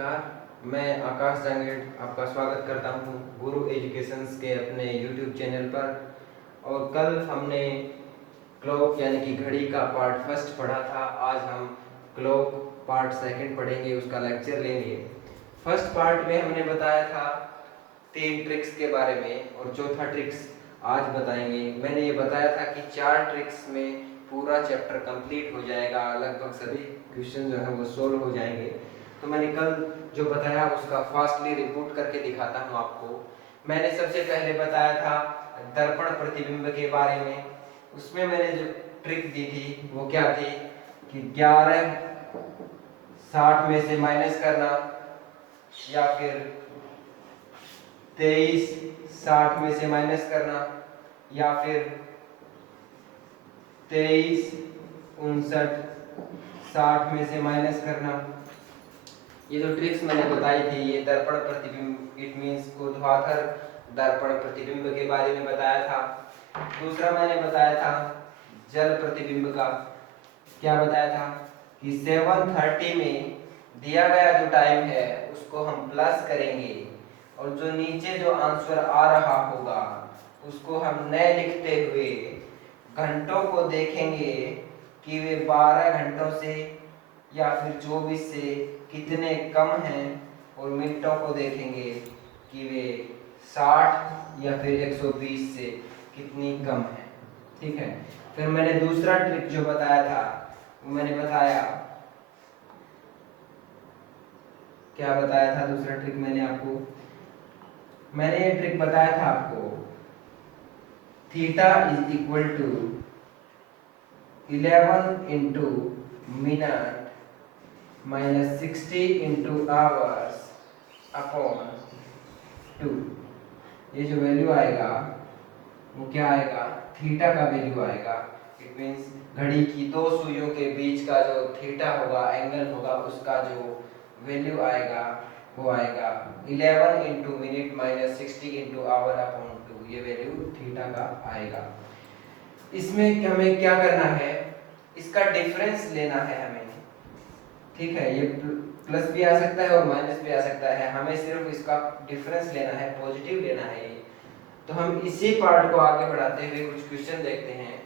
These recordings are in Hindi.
नमस्कार, मैं आकाश जांगेड़ आपका स्वागत करता हूँ गुरु एजुकेशंस के अपने YouTube चैनल पर। और कल हमने क्लॉक यानी कि घड़ी का पार्ट फर्स्ट पढ़ा था। आज हम क्लॉक पार्ट सेकंड पढ़ेंगे, उसका लेक्चर लेंगे। फर्स्ट पार्ट में हमने बताया था 3 ट्रिक्स के बारे में और चौथा ट्रिक्स आज बताएंगे। मैंने ये बताया था कि 4 ट्रिक्स में पूरा चैप्टर कंप्लीट हो जाएगा, लगभग सभी क्वेश्चन जो है वो सोल्व हो जाएंगे। तो मैंने कल जो बताया उसका फास्टली रिपोर्ट करके दिखाता हूँ आपको। मैंने सबसे पहले बताया था दर्पण प्रतिबिंब के बारे में। उसमें मैंने जो ट्रिक दी थी वो क्या थी कि 11 60 में से माइनस करना, या फिर 23 60 में से माइनस करना, या फिर 23 59 60 में से माइनस करना। ये जो ट्रिक्स मैंने बताई थी ये दर्पण प्रतिबिंब, इट मींस ऊर्ध्वाधर दर्पण प्रतिबिंब के बारे में बताया था। दूसरा मैंने बताया था जल प्रतिबिंब का। क्या बताया था कि 7:30 में दिया गया जो टाइम है उसको हम प्लस करेंगे और जो नीचे जो आंसर आ रहा होगा उसको हम न लिखते हुए घंटों को देखेंगे कि वे 12 घंटों से या फिर 24 से कितने कम हैं, और मिनटों को देखेंगे कि वे 60 या फिर 120 से कितनी कम है। ठीक है। फिर मैंने दूसरा ट्रिक जो बताया था वो मैंने बताया, क्या बताया था दूसरा ट्रिक मैंने आपको? मैंने ये ट्रिक बताया था आपको, theta is equal to 11 into minute minus 60 into hours upon 2। ये जो वैल्यू आएगा वो क्या आएगा? थीटा का वैल्यू आएगा। इट मींस घड़ी की दो सुइयों के बीच का जो थीटा होगा, एंगल होगा, उसका जो वैल्यू आएगा वो आएगा 11 into minute minus 60 into hour upon 2। ये वैल्यू थीटा का आएगा। इसमें हमें क्या करना है, इसका डिफरेंस लेना है हमें। ठीक है, ये प्लस भी आ सकता है और माइनस भी आ सकता है, हमें सिर्फ इसका डिफरेंस लेना है, पॉजिटिव लेना है। तो हम इसी पार्ट को आगे बढ़ाते हुए कुछ क्वेश्चन देखते हैं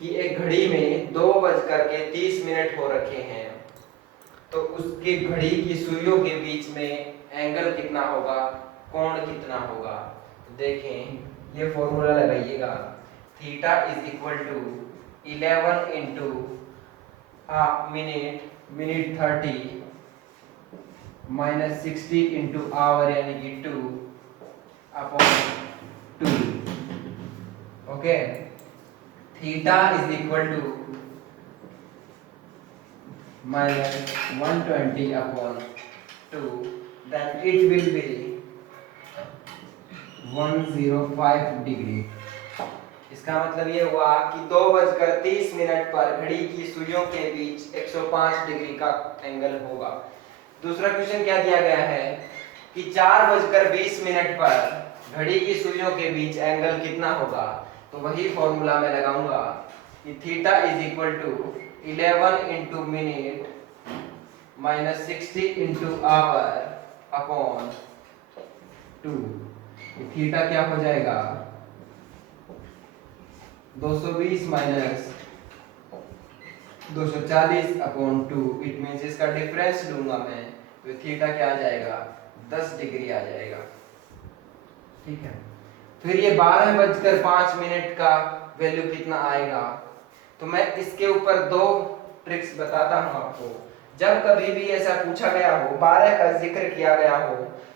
कि एक घड़ी में 2:30 हो रखे हैं, तो उसके घड़ी की सुइयों के बीच में एंगल कितना होगा, कोण कितना होगा। तो देखें, ये फॉर्मूला लगाइएगा, theta is equal to 11 into minute 30 minus 60 into hour यानी कि 2 upon 2। Okay, theta is equal to minus 120 upon 2, then it will be 105 degree. इसका मतलब ये हुआ कि 2:30 पर घड़ी की सुइयों के बीच 105 डिग्री का एंगल होगा। दूसरा क्वेश्चन क्या दिया गया है कि 4:20 पर घड़ी की सुइयों के बीच एंगल कितना होगा। तो वही फॉर्मूला मैं लगाऊंगा कि theta is equal to 11 into minute minus 60 into hour upon 2। Theta क्या हो जाएगा? 220 माइनस 240 अपॉन 2। इट मींस इसका डिफरेंस लूंगा मैं, तो थीटा क्या आ जाएगा? 10 डिग्री आ जाएगा। ठीक है। फिर ये 12:05 का वैल्यू कितना आएगा? तो मैं इसके ऊपर 2 ट्रिक्स बताता हूं आपको। जब कभी भी ऐसा पूछा गया हो, 12 का जिक्र किया गया हो,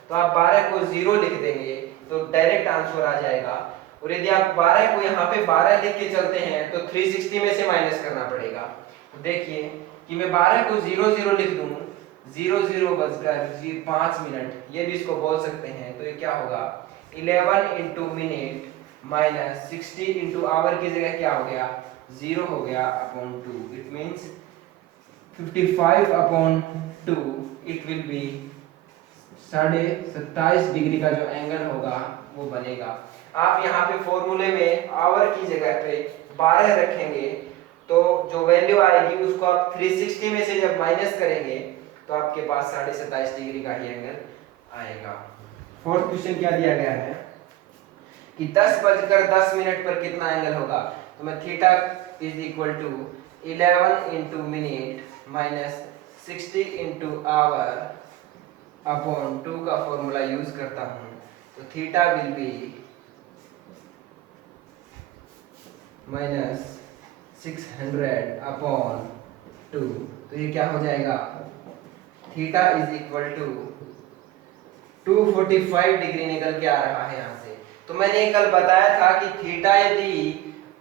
तो आप 12 को 0 लिख देंगे तो डायरेक्ट आंसर आ जाएगा। और यदि आप 12 को यहाँ पे 12 लिख के चलते हैं तो 360 में से माइनस करना पड़ेगा। तो देखिए कि मैं 12 को 0 लिख दूं, 00:05, ये भी इसको बोल सकते हैं। तो ये क्या होगा? 11 into minute minus 60 into hour की जगह क्या हो गया? 0 हो गया upon 2। It means 55 upon 2 it will be 27.5 degree का जो एंगल होगा वो बनेगा। आप यहाँ पे फॉर्मूले में आवर की जगह पे 12 रखेंगे तो जो वैल्यू आएगी उसको आप 360 में से जब माइनस करेंगे तो आपके पास 27.5 डिग्री का ही एंगल आएगा। फोर्थ क्वेश्चन क्या दिया गया है कि 10:10 पर कितना एंगल होगा, तो मैं theta is equal to 11 into minute minus 60 into hour upon 2 का फॉर्मूला यूज करता हूं, तो theta will be minus 600 upon 2, तो ये क्या हो जाएगा, theta is equal to 245 degree निकल के आ रहा है यहाँ से। तो मैंने कल बताया था कि थीटा यदि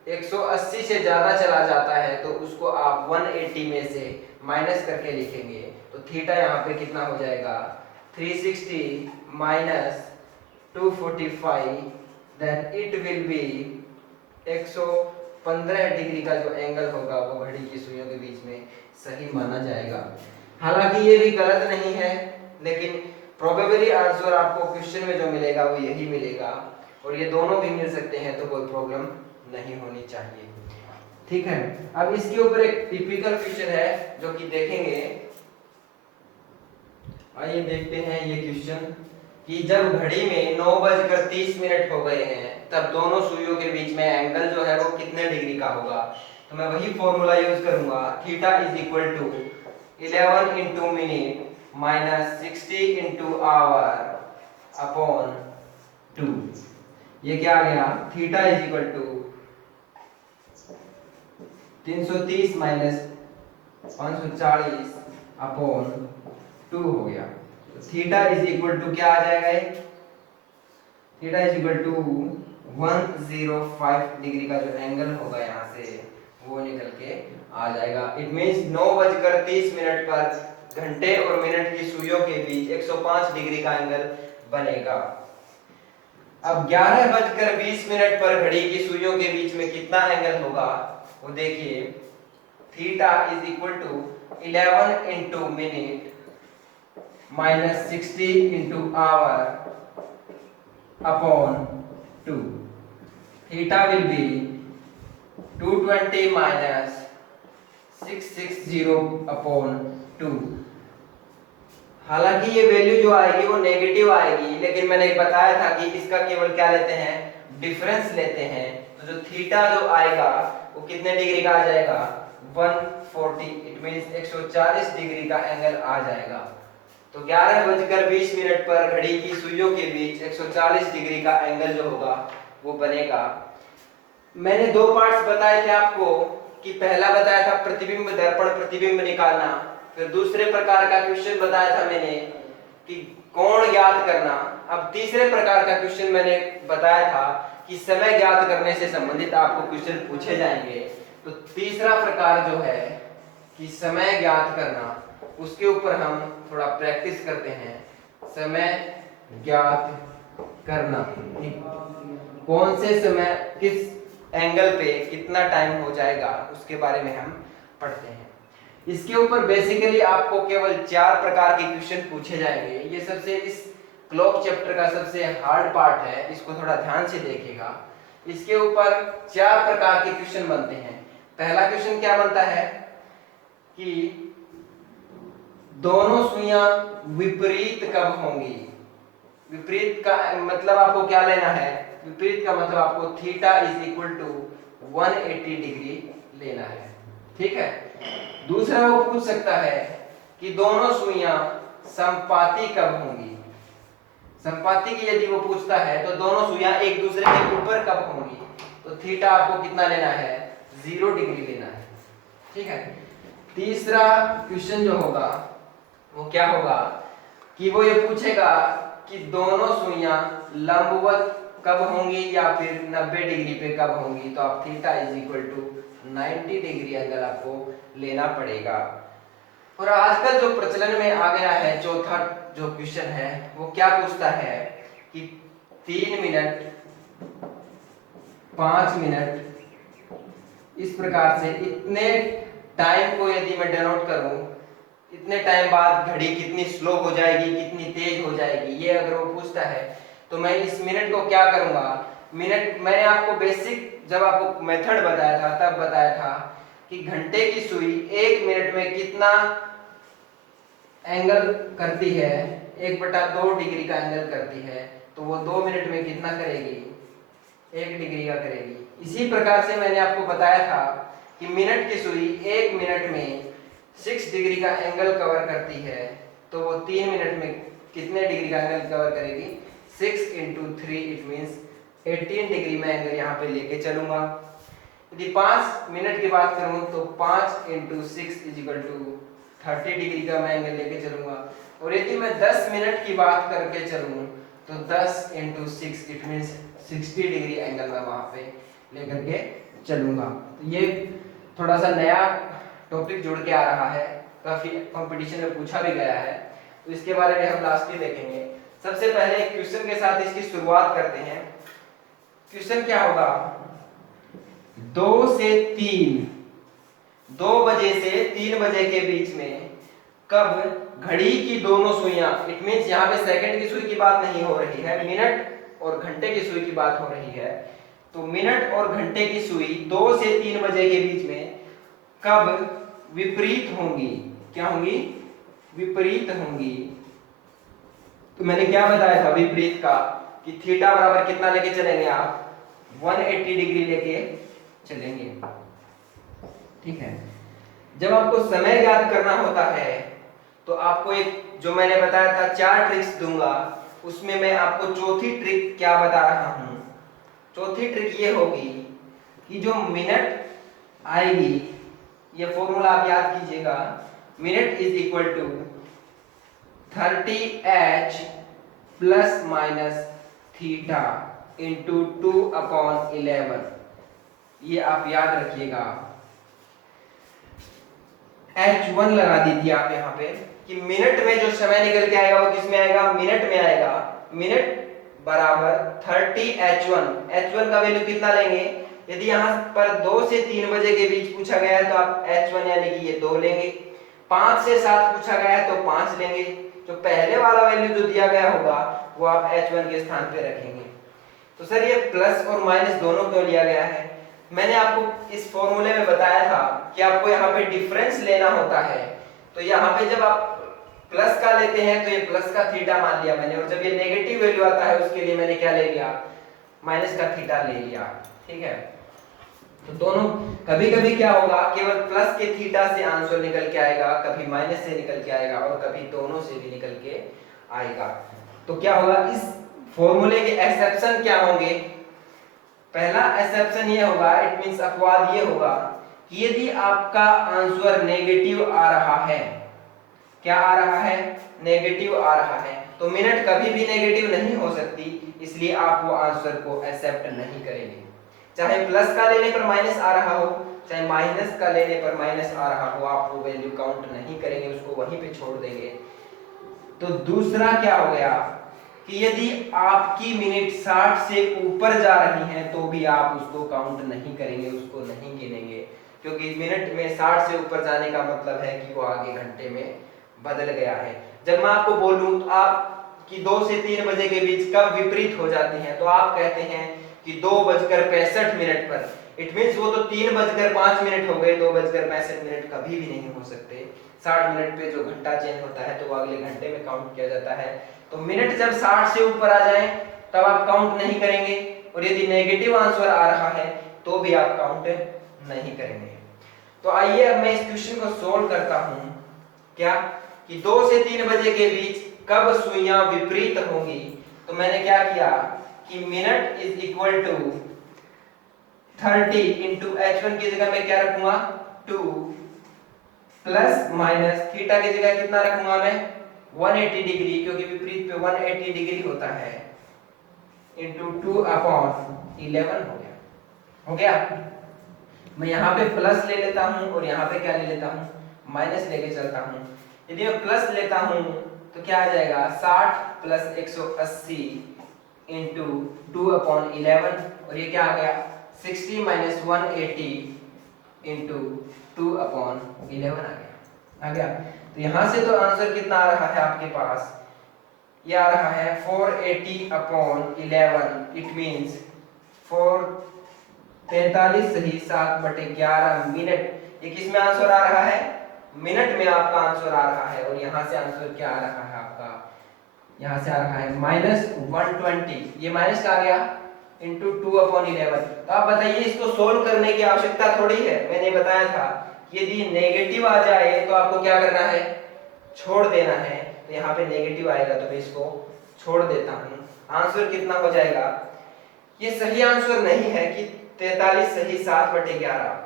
180 से ज्यादा चला जाता है तो उसको आप 180 में से माइनस करके लिखेंगे, तो थीटा यहाँ पे कितना हो जाएगा 360 minus 245, then it will be 115 degree का जो एंगल होगा वो घड़ी की सुइयों के बीच में सही माना जाएगा। हालांकि ये भी गलत नहीं है, लेकिन प्रोबेबली आंसर आपको क्वेश्चन में जो मिलेगा वो यही मिलेगा, और ये दोनों भी मिल सकते हैं तो कोई प्रॉब्लम नहीं होनी चाहिए। ठीक है, अब इसके ऊपर एक टिपिकल क्वेश्चन है जो कि देखेंगे। आइए देखते हैं ये क्वेश्चन कि जब घड़ी में 9:30 हो गए हैं तब दोनों सुइयों के बीच में एंगल जो है वो कितने डिग्री का होगा। तो मैं वही फॉर्मूला यूज करूंगा, theta is equal to 11 into minute minus 60 into hour upon 2। ये क्या आ गया, theta is equal to 330 minus 540 upon 2 हो गया। थीटा इज इक्वल टू क्या आ जाएगा, theta is equal to 105 degree का जो एंगल होगा यहाँ से वो निकल के आ जाएगा। इट मींस 9:30 पर घंटे और मिनट की सुइयों के बीच 105 डिग्री का एंगल बनेगा। अब 11:20 पर घड़ी की सुइयों के बीच में कितना एंगल होगा वो देखिए, theta is equal to 11 into minute minus 60 into hour upon 2, theta will be 220 minus 660 upon 2। हालांकि ये वैल्यू जो आएगी वो नेगेटिव आएगी, लेकिन मैंने बताया था कि इसका केवल क्या लेते हैं, डिफरेंस लेते हैं। तो जो थीटा जो आएगा वो कितने डिग्री का आ जाएगा, 140, इट मींस 140 डिग्री का एंगल आ जाएगा। तो 11:20 पर घड़ी की सुइयों के बीच 140 डिग्री का एंगल जो होगा वो बनेगा। मैंने दो पार्ट्स बताए थे आपको कि पहला बताया था प्रतिबिंब दर्पण प्रतिबिंब निकालना, फिर दूसरे प्रकार का क्वेश्चन बताया था मैंने कि कोण ज्ञात करना। अब तीसरे प्रकार का क्वेश्चन मैंने बताया था कि समय ज्ञात करने से संबंधित आपको क्वेश्चन पूछे जाएंगे। तो तीसरा प्रकार जो है कि समय ज्ञात करना, उसके ऊपर हम थोड़ा प्रैक्टिस करते हैं। समय ज्ञात करना, कौन से समय किस एंगल पे कितना टाइम हो जाएगा उसके बारे में हम पढ़ते हैं। इसके ऊपर बेसिकली आपको केवल 4 प्रकार के क्वेश्चन पूछे जाएंगे। ये सबसे इस क्लॉक चैप्टर का सबसे हार्ड पार्ट है, इसको थोड़ा ध्यान से देखिएगा। इसके ऊपर 4 प्रकार के क्वेश्चन बनते हैं। पहला क्वेश्चन क्या बनता है कि दोनों सुइयां विपरीत कब होंगी। विपरीत का मतलब आपको क्या लेना है, विपरीत का मतलब आपको theta is equal to 180 degree लेना है। ठीक है। दूसरा वो पूछ सकता है कि दोनों सुइयां समपाती कब होंगी। समपाती की यदि वो पूछता है तो दोनों सुइयां एक दूसरे के ऊपर कब होंगी, तो थीटा आपको कितना लेना है, 0 डिग्री लेना है। ठीक है। तीसरा क्वेश्चन जो होगा वो क्या होगा कि वो ये पूछेगा कि दोनों सुइयां लंबवत कब होंगी या फिर 90 डिग्री पे कब होंगी, तो आप theta is equal to 90 degree angle आपको लेना पड़ेगा। और आजकल जो प्रचलन में आ गया है चौथा जो क्वेश्चन है वो क्या पूछता है कि 3 मिनट 5 मिनट इस प्रकार से इतने टाइम को यदि मैं डिनोट करूं, इतने टाइम बाद घड़ी कितनी स्लो हो जाएगी, कितनी तेज हो जाएगी, ये अगर वो पूछता है तो मैं इस मिनट को क्या करूंगा। मिनट मैंने आपको बेसिक जब आपको मेथड बताया था तब बताया था कि घंटे की सुई 1 मिनट में कितना एंगल करती है, 1/2 डिग्री का एंगल करती है, तो वो 2 मिनट में कितना करेगी? 1 डिग्री का करेगी। इसी प्रकार से मैंने आपको बताया था कि मिनट की सुई 1 मिनट में 6 डिग्री का एंगल कवर करती है, तो वो 3 मिनट में कितने डिग्री का एंगल कवर करेगी? 6 × 3 इट मीन्स 18 डिग्री में एंगल यहाँ पे लेके चलूंगा। यदि 5 मिनट की बात करूं तो 5 × 6 = 30 डिग्री का मैं एंगल लेके चलूंगा। और यदि मैं 10 मिनट की बात करके चलूं तो 10 × 6 इट मीन्स 60 डिग्री एंगल मैं वहां पे लेकर के चलूंगा। तो ये थोड़ा सा नया टॉपिक जुड़ के आ रहा है, काफी कंपटीशन में पूछा भी गया है, तो इसके बारे में हम लास्ट में देखेंगे। सबसे पहले एक क्वेश्चन के साथ इसकी शुरुआत करते हैं। क्वेश्चन क्या होगा? 2 से 3, 2 बजे से 3 बजे के बीच में कब घड़ी की दोनों सुइयां, इट मीन्स यहाँ पे सेकंड की सुई की बात नहीं हो रही है, मिनट और घंटे की सुई की बात हो रही है। तो मिनट और घंटे की सुई 2 से 3 बजे के बीच में कब विपरीत होंगी? क्या होंगी? विपरीत होंगी। तो मैंने क्या बताया था विपरीत का, कि थीटा बराबर कितना लेके चलेंगे आप? 180 डिग्री लेके चलेंगे। ठीक है। जब आपको समय ज्ञात करना होता है तो आपको एक, जो मैंने बताया था 4 ट्रिक्स दूंगा, उसमें मैं आपको चौथी ट्रिक क्या बता रहा हूं। चौथी ट्रिक ये होगी कि जो मिनट आएगी, ये फॉर्मूला आप याद कीजिएगा, minute is equal to 30h ± theta into 2/11। ये आप याद रखिएगा। H1 लगा दीजिए आप यहाँ पे कि मिनट में जो समय निकल के आएगा वो किस में आएगा? मिनट में आएगा। मिनट बराबर 30h1। H1 का वैल्यू कितना लेंगे? यदि यहाँ पर 2 से 3 बजे के बीच पूछा गया है तो आप H1 यानी कि ये 2 लेंगे। 5 से 7 पूछा गया है तो 5 लेंगे। जो पहले वाला वैल्यू जो दिया गया होगा वो आप H1 के स्थान पे रखेंगे। तो सर ये प्लस और माइनस दोनों क्यों लिया गया है? मैंने आपको इस फॉर्मूले में बताया था कि आपको यहाँ पे डिफरेंस लेना होता है। तो यहाँ पे जब आप प्लस का लेते हैं तो ये प्लस का थीटा मान लिया मैंने, और जब ये नेगेटिव वैल्यू आता है उसके लिए मैंने क्या ले लिया? माइनस का थीटा ले लिया। ठीक है। तो दोनों, कभी कभी क्या होगा, केवल प्लस के थीटा से आंसर निकल के आएगा, कभी माइनस से निकल के आएगा, और कभी दोनों से भी निकल के आएगा। तो क्या होगा, इस फॉर्मूले के एक्सेप्शन क्या होंगे? पहला एक्सेप्शन ये होगा, इट मींस अपवाद ये होगा कि यदि आपका आंसर नेगेटिव आ रहा है, क्या आ रहा है? नेगेटिव आ रहा है, तो मिनट कभी भी नेगेटिव नहीं हो सकती, इसलिए आप वो आंसर को एक्सेप्ट नहीं करेंगे। चाहे प्लस का लेने पर माइनस आ रहा हो, चाहे माइनस का लेने पर माइनस आ रहा हो, आप वो वैल्यू काउंट नहीं करेंगे, उसको वहीं पे छोड़ देंगे। तो दूसरा क्या हो गया कि यदि आपकी मिनट 60 से ऊपर जा रही हैं तो भी आप उसको काउंट नहीं करेंगे, उसको नहीं गिनेंगे, क्योंकि मिनट में 60 से ऊपर जाने का मतलब है कि वो आगे घंटे में बदल गया है। जब मैं आपको बोलूं तो आप कि 2 से 3 बजे के बीच कब विपरीत हो जाती हैं, तो आप कहते हैं कि 2:65 पर, इट मींस वो तो 3:05 हो गए, 2:65 कभी भी नहीं हो सकते। 60 मिनट पे जो घंटा चेंज होता है तो वो अगले घंटे में काउंट किया जाता है। तो मिनट जब 60 से ऊपर आ जाए तब आप काउंट नहीं करेंगे, और यदि नेगेटिव आंसर आ रहा है तो भी आप काउंट नहीं करेंगे। तो आइए अब मैं इस क्वेश्चन को सोल्व करता हूं। क्या कि 2 से 3 बजे के बीच कब सुइयां विपरीत होंगी? तो मैंने क्या किया कि minute is equal to 30 into H1 की जगह मैं क्या रखूंगा? 2 प्लस माइनस थीटा की जगह कितना रखूंगा मैं? 180 डिग्री, क्योंकि विपरीत पे 180 डिग्री होता है, इंटू 2/11 हो गया। मैं यहाँ पे प्लस ले लेता हूँ और यहाँ पे क्या ले लेता हूँ? माइनस लेके चलता हूँ। यदि मैं प्लस लेता हूँ तो क्या आ जाएगा? 60 प्लस 180 इंटू 2/11, और ये क्या आ गया? 60 माइनस 180 इंटू 2/11 आ गया। तो यहां से तो आंसर कितना आ रहा है आपके पास? ये आ रहा है 480/11, इट मींस 43 सही 7/11 मिनट। ये किस में आंसर आ रहा है? मिनट में आपका आंसर आ रहा है, और यहाँ से आंसर क्या आ रहा है आपका, यहाँ से आ रहा है -120। ये माइनस का आ गया इंटू 2/11। तो आप बताइए इसको सोल्व करने की आवश्यकता थोड़ी है, मैंने बताया था यदि नेगेटिव आ जाए तो आपको क्या करना है, छोड़ देना है। तो यहाँ पे नेगेटिव आएगा तो मैं इसको छोड़ देता हूँ। आंसर कितना हो जाएगा, ये सही आंसर नहीं है कि 43 सही 7/11।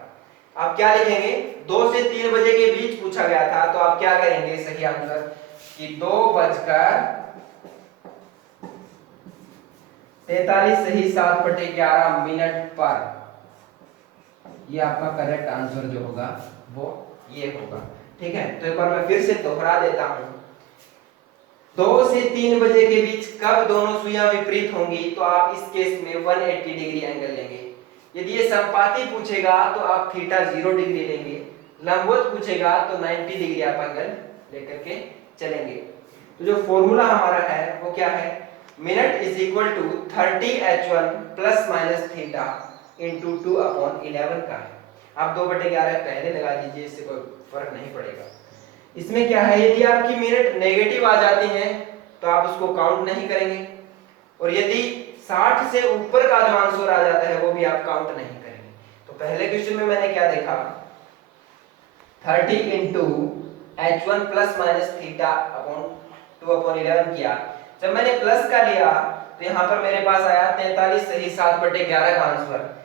आप क्या लिखेंगे, 2 से 3 बजे के बीच पूछा गया था, तो आप क्या करेंगे सही आंसर कि 2:43 सही 7/11 मिनट पर। ये आपका करेक्ट आंसर जो होगा वो ये होगा। ठीक है, तो एक बार मैं फिर से दोहरा देता हूं। 2 से 3 बजे के बीच कब दोनों सुइयां विपरीत होंगी, तो आप इस केस में 180 डिग्री एंगल लेंगे। यदि ये संपाती पूछेगा तो आप थीटा 0 डिग्री लेंगे, लंबवत पूछेगा तो 90 डिग्री आप एंगल लेकर के चलेंगे। तो जो फॉर्मूला हमारा है वो क्या है, minute is equal to 30h1 plus minus theta into 2/11 का है। आप 2/11 पहले लगा दीजिए, इससे कोई फर्क नहीं पड़ेगा। इसमें क्या है, यदि आपकी मिनट नेगेटिव आ जाती हैं तो आप उसको काउंट नहीं करेंगे, और यदि 60 से ऊपर का जो आंसर आ जाता है वो भी आप काउंट नहीं करेंगे। तो पहले क्वेश्चन में मैंने क्या देखा, 30 into h1 plus minus theta upon 2/11 किया। जब मैंने प्लस का लिया तो यहाँ पर मेरे पास आया 43 सही 7/11 का आंसर,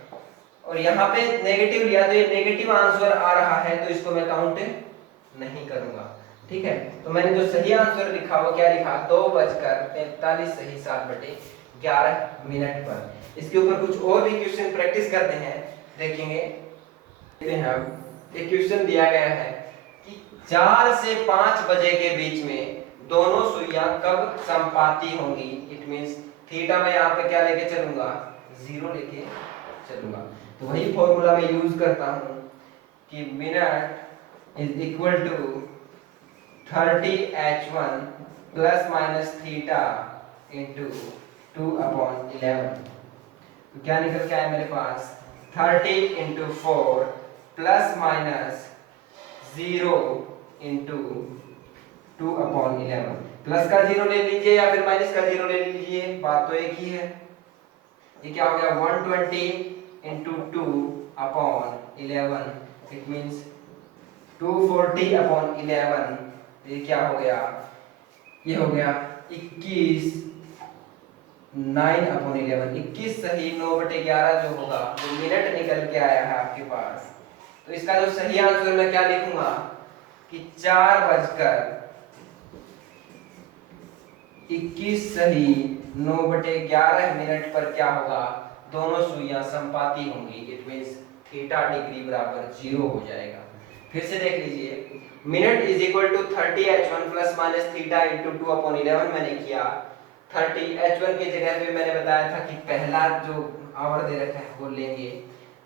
और यहाँ पे नेगेटिव लिया तो ये नेगेटिव आंसर आ रहा है, तो इसको मैं काउंट नहीं करूंगा। ठीक है, तो मैंने जो सही आंसर लिखा वो क्या लिखा, 2:43 सही 7/11 मिनट पर। इसके ऊपर कुछ और भी क्वेश्चन प्रैक्टिस करते हैं, देखेंगे। एक क्वेश्चन दिया गया है कि 4 से 5 बजे के बीच में दोनों सुइयां कब संपाती होंगी। इट मींस थीटा में यहाँ पे क्या लेके चलूंगा, 0 लेके चलूंगा। तो वही फॉर्मूला मैं यूज करता हूं कि minute is equal to 30h1 plus minus theta into 2/11। तो क्या निकल के आया मेरे पास, 30 into 4 plus minus 0 into 2/11। Plus का 0 ले लीजिए या फिर माइनस का 0 ले लीजिए, बात तो एक ही है। ये क्या हो गया, 120 इंटू 2/11। It means 240/11। ये क्या हो गया, ये हो गया 21 9/11। 21 सही 9/11 जो होगा वो मिनट निकल के आया है आपके पास। तो इसका जो सही आंसर मैं क्या लिखूंगा कि 4:21 सही 9/11 मिनट पर क्या होगा, दोनों सुइयां संपाती होंगी। इट मींस थीटा डिग्री बराबर 0 हो जाएगा। फिर से देख लीजिए, minute is equal to 30h1 plus minus theta into 2/11 मैंने किया। 30h1 की जगह पे मैंने बताया था कि पहला जो आवर दे रखा है वो लेंगे,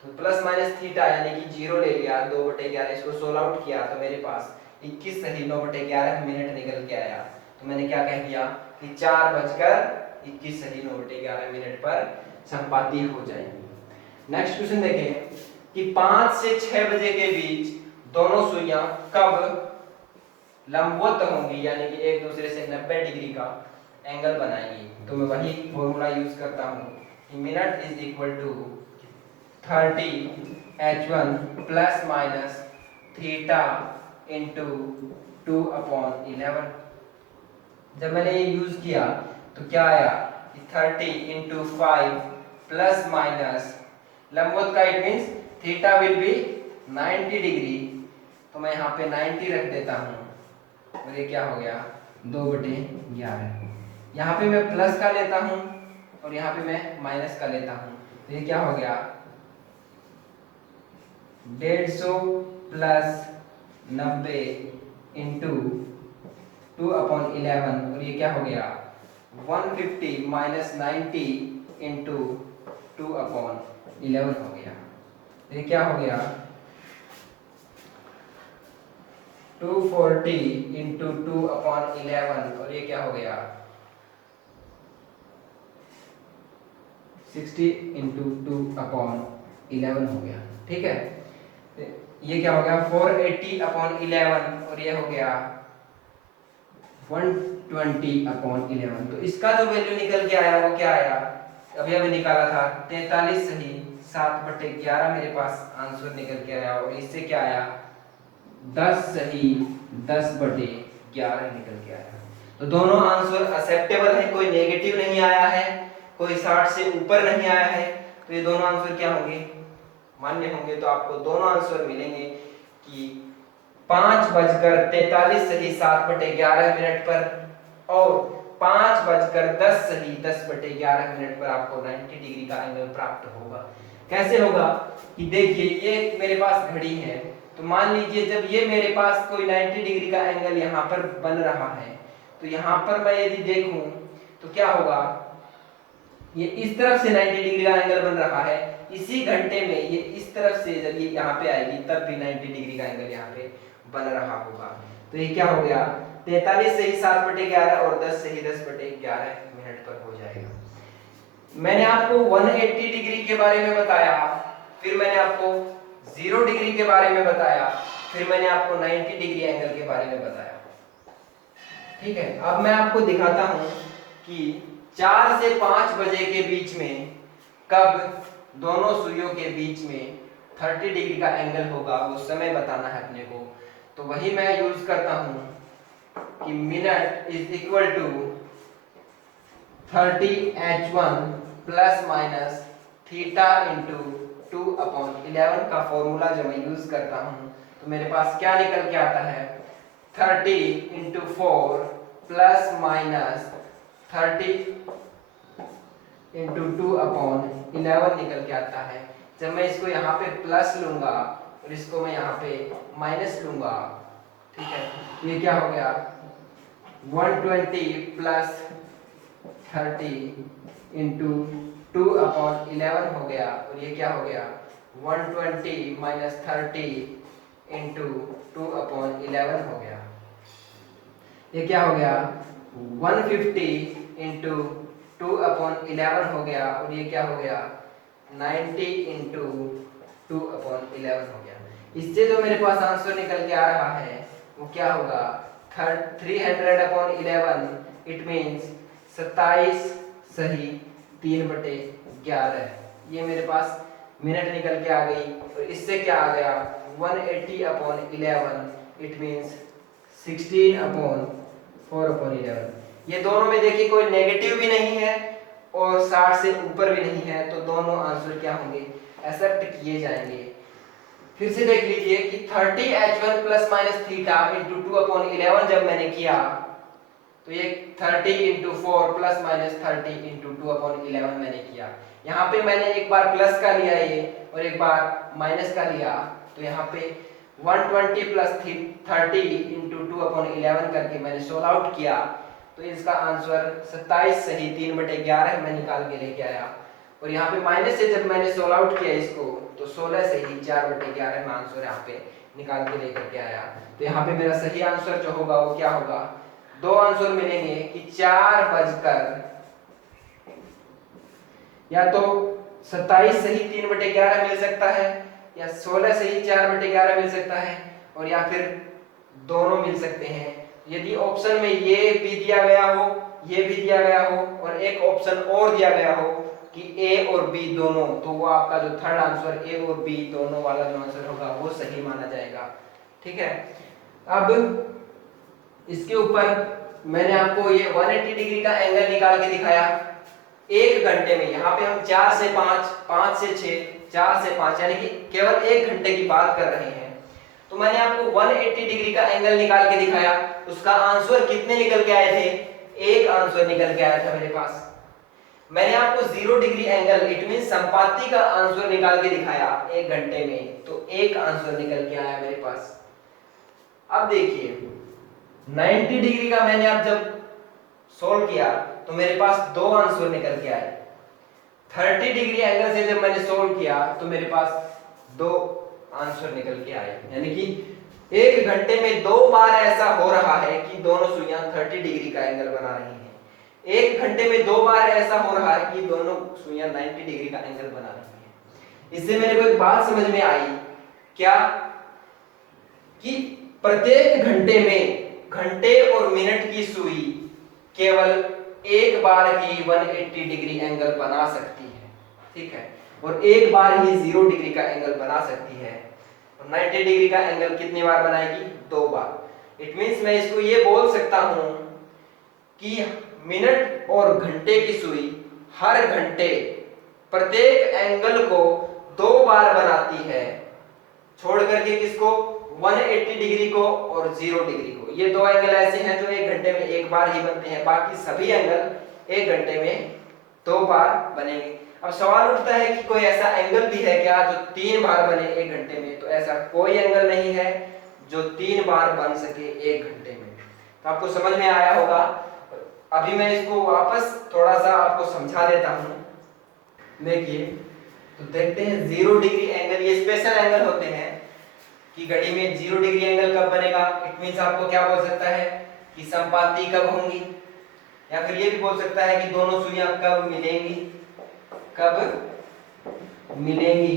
तो प्लस माइनस थीटा यानी कि 0 ले लिया। 2/11 इसको सोल्व आउट किया तो मेरे पास 21 सही 9/11 मिनट निकल के आया। तो मैंने क्या कह दिया कि 4:21 सही 9/11 मिनट पर संपाती हो जाएंगी। नेक्स्ट क्वेश्चन देखें कि 5 से 6 बजे के बीच दोनों सुइयां कब लंबवत होंगी, यानी कि एक दूसरे से 90 डिग्री का एंगल बनाएंगी। तो मैं वही फॉर्मूला यूज करता हूँ, minute is equal to 30h1 plus minus theta into 2/11। जब मैंने ये यूज किया तो क्या आया कि 30 इंटू 5 प्लस माइनस लंबवत का, it means theta will B 90 degree. तो मैं यहाँ पे 90 रख देता हूँ, और ये क्या हो गया 2/11। यहाँ पे मैं प्लस का लेता हूँ और यहाँ पे मैं माइनस का लेता हूँ, तो ये क्या हो गया 150 प्लस 90 इंटू 2/11, और ये क्या हो गया 150 माइनस 90 इंटू 2/11 हो गया। ये क्या हो गया 240 इंटू 2/11, और ये क्या हो गया 60 इंटू 2/11 हो गया। ठीक है, ये क्या हो गया 480/11 और ये हो गया 120/11। तो इसका जो वैल्यू निकल के आया वो क्या आया, अभी अभी निकाला था 43 सही 7/11 मेरे पास आंसर निकल के आया। और इससे क्या आया 10 सही 10/11 निकल के आया। तो दोनों आंसर एक्सेप्टेबल है, कोई नेगेटिव नहीं आया है, कोई 60 से ऊपर नहीं आया है। तो ये दोनों आंसर क्या होंगे, मान्य होंगे। तो आपको दोनों आंसर मिलेंगे कि 5:43 सही 7/11 पर और 5:10 सही 10/11 पर आपको 90 डिग्री का एंगल प्राप्त होगा। कैसे होगा कि देखिए ये मेरे पास घड़ी है, तो मान लीजिए जब ये मेरे पास कोई 90 डिग्री का एंगल यहाँ पर बन रहा है, तो यहाँ पर मैं यदि देखूं तो क्या होगा, ये इस तरफ से 90 डिग्री का एंगल बन रहा है, इसी घंटे में ये इस तरफ से जब ये यहाँ पे आएगी तब भी 90 डिग्री का एंगल यहाँ पे बन रहा होगा। तो ये क्या हो गया 43 सही 7/11 और 10 सही 10/11 पर हो जाएगा। मैंने आपको 180 डिग्री के बारे में बताया, फिर मैंने आपको 0 डिग्री के बारे में बताया, फिर मैंने आपको 90 डिग्री एंगल के बारे में बताया। ठीक है, अब मैं आपको दिखाता हूं कि 4 से 5 बजे के बीच में कब दोनों सुइयों के बीच में 30 डिग्री का एंगल होगा, वो समय बताना है अपने को। तो वही मैं यूज करता हूं कि minute is equal to 30h1 plus minus theta into 2/11 का फॉर्मूला जो मैं यूज करता हूं, तो मेरे पास क्या निकल के आता है 30 इंटू 4 प्लस माइनस 30 इंटू 2/11 निकल के आता है। जब मैं इसको यहाँ पे प्लस लूंगा और इसको मैं यहाँ पे माइनस लूंगा, ठीक है, ये क्या हो गया 120 प्लस 30 इंटू 2/11 हो गया। और ये क्या हो गया 120 माइनस 30 इंटू 2/11 हो गया। ये क्या हो गया 150 इंटू 2/11 हो गया। और ये क्या हो गया 90 इंटू 2/11 हो गया। इससे जो मेरे पास आंसर निकल के आ रहा है वो क्या होगा 300/11, इट मीन्स 27 सही 3/11। ये मेरे पास मिनट निकल के आ गई। और इससे क्या आ गया 180/11, इट मीन्स 16/4/11। ये दोनों में देखिए कोई नेगेटिव भी नहीं है और 60 से ऊपर भी नहीं है, तो दोनों आंसर क्या होंगे एक्सेप्ट किए जाएंगे। फिर से देख लीजिए कि 30h1 plus minus theta into 2/11 जब मैंने किया तो ये 30 इंटू 4 प्लस माइनस 30 इंटू 2/11 मैंने किया। यहाँ पे मैंने एक बार प्लस का लिया ये और एक बार माइनस का लिया, तो यहाँ पे 120 प्लस 30 इंटू 2/11 करके मैंने सोल्व आउट किया। तो इसका आंसर 27 सही 3/11 मैं निकाल के लेके आया। और यहाँ पे माइनस से जब मैंने सोल्व आउट किया इसको तो 16 सही 4/11 में आंसर यहाँ पे निकाल के लेकर के आया। तो यहाँ पे मेरा सही आंसर जो होगा वो क्या होगा, दो आंसर मिलेंगे कि 4 बजकर या तो 27 सही 3/11 मिल सकता है या 16 सही 4/11 मिल सकता है, और या फिर दोनों मिल सकते हैं। यदि ऑप्शन में ये भी दिया गया हो, ये भी दिया गया हो और एक ऑप्शन और दिया गया हो कि ए और बी दोनों, तो वो आपका जो थर्ड आंसर ए और बी दोनों वाला जो आंसर होगा वो सही माना जाएगा। ठीक है, अब इसके ऊपर मैंने आपको ये 180 डिग्री का एंगल निकाल के दिखाया एक घंटे में। यहाँ पे हम 4 से 5, 5 से 6, 4 से 5 यानी कि केवल एक घंटे की बात कर रहे हैं। तो मैंने आपको 180 डिग्री का एंगल निकाल के दिखाया, उसका आंसर कितने निकल के आए थे, एक आंसर निकल के आया था मेरे पास। मैंने आपको 0 डिग्री एंगल इट मीन संपाती का आंसर निकाल के दिखाया एक घंटे में, तो एक आंसर निकल के आया मेरे पास। अब देखिए 90 डिग्री का मैंने अब जब सोल्व किया तो मेरे पास दो आंसर निकल के आए। 30 डिग्री एंगल से जब मैंने सोल्व किया तो मेरे पास दो आंसर निकल के आए, यानी कि एक घंटे में दो बार ऐसा हो रहा है कि दोनों सुइयां 30 डिग्री का एंगल बना रही हैं। एक घंटे में दो बार ऐसा हो रहा है कि दोनों सुइयां 90 डिग्री का एंगल बना रही हैं। इससे मेरे को एक बात समझ में आई क्या, कि प्रत्येक घंटे में घंटे और मिनट की सुई केवल एक बार ही 180 डिग्री एंगल बना सकती है, ठीक है, और एक बार ही 0 डिग्री का एंगल बना सकती है। और 90 डिग्री का एंगल कितनी बार बनाएगी? 2 बार। इट मींस मैं इसको ये बोल सकता हूं कि मिनट और घंटे की सुई हर घंटे प्रत्येक एंगल को 2 बार बनाती है, छोड़ करके किसको? 180 डिग्री को और 0 डिग्री को। ये 2 एंगल ऐसे हैं जो एक घंटे में एक बार ही बनते हैं, बाकी सभी एंगल एक घंटे में 2 बार बनेंगे। अब सवाल उठता है कि कोई ऐसा एंगल भी है क्या जो 3 बार बने एक घंटे में? तो ऐसा कोई एंगल नहीं है जो 3 बार बन सके एक घंटे में। तो आपको समझ में आया होगा। अभी मैं इसको वापस थोड़ा सा आपको समझा देता हूं। देखिए, तो देखते हैं 0 डिग्री एंगल, ये स्पेशल एंगल होते हैं कि घड़ी में 0 डिग्री एंगल कब बनेगा। इट मींस आपको क्या बोल सकता है कि संपाती कब होंगी, या फिर ये भी बोल सकता है कि दोनों सुइयां कब मिलेंगी, कब मिलेंगी,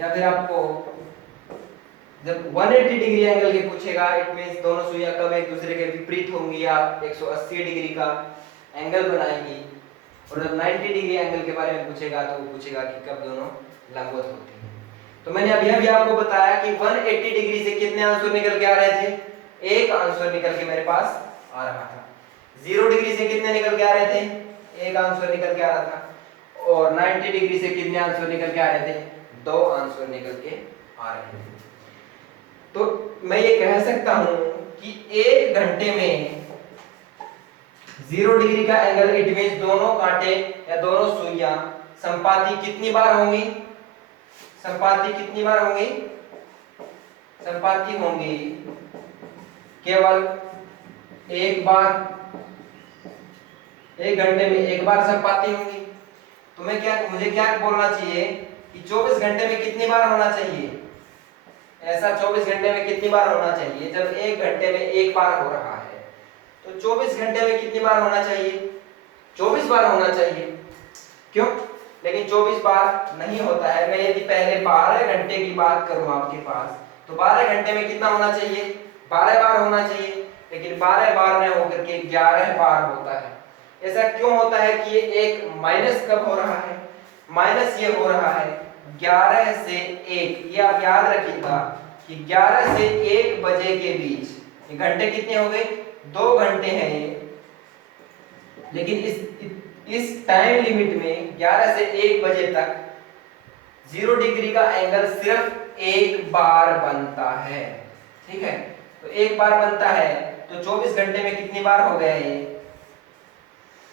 या फिर आपको जब 180 डिग्री एंगल के पूछेगा, इट मींस दोनों सुइयां कब एक दूसरे के विपरीत होंगी या 180 डिग्री का एंगल बनाएंगी। और जब 90 डिग्री एंगल के बारे में पूछेगा तो वो पूछेगा कि कब दोनों लंबवत होती हैं। तो मैंने अभी आपको बताया कि 180 डिग्री से कितने आंसर निकल के आ रहे थे? एक आंसर निकल के मेरे पास आ रहा था। 0 डिग्री से कितने निकल के आ रहे थे? एक आंसर निकल के आ रहा था। और 90 डिग्री से कितने आंसर निकल के आ रहे थे? 2 आंसर निकल के आ रहे थे। तो मैं ये कह सकता हूं कि एक घंटे में 0 डिग्री का एंगल, इट मींस दोनों कांटे या दोनों सुइयां संपाती कितनी बार होंगी? संपाती कितनी बार होंगी? संपाती होंगी केवल एक बार। एक घंटे में एक बार संपाती होंगी। तो मुझे क्या बोलना चाहिए कि 24 घंटे में कितनी बार होना चाहिए? ऐसा 24 घंटे में कितनी बार होना चाहिए? जब एक घंटे में एक बार हो रहा है तो 24 घंटे में कितनी बार होना चाहिए? 24 बार होना चाहिए। क्यों? लेकिन 24 बार नहीं होता है। मैं यदि पहले 12 घंटे की बात करूं आपके पास, तो 12 घंटे में कितना होना चाहिए? 12 बार होना चाहिए। लेकिन 12 बार में होकर के 11 बार होता है। ऐसा क्यों होता है कि ये एक माइनस कब हो रहा है? माइनस ये हो रहा है 11 से 1। ये आप याद रखिएगा कि 11 से 1 बजे के बीच, ये घंटे कितने हो गए? 2 घंटे हैं ये। लेकिन इस टाइम लिमिट में 11 से 1 बजे तक 0 डिग्री का एंगल सिर्फ एक बार बनता है, ठीक है। तो एक बार बनता है, तो 24 घंटे में कितनी बार हो गया? ये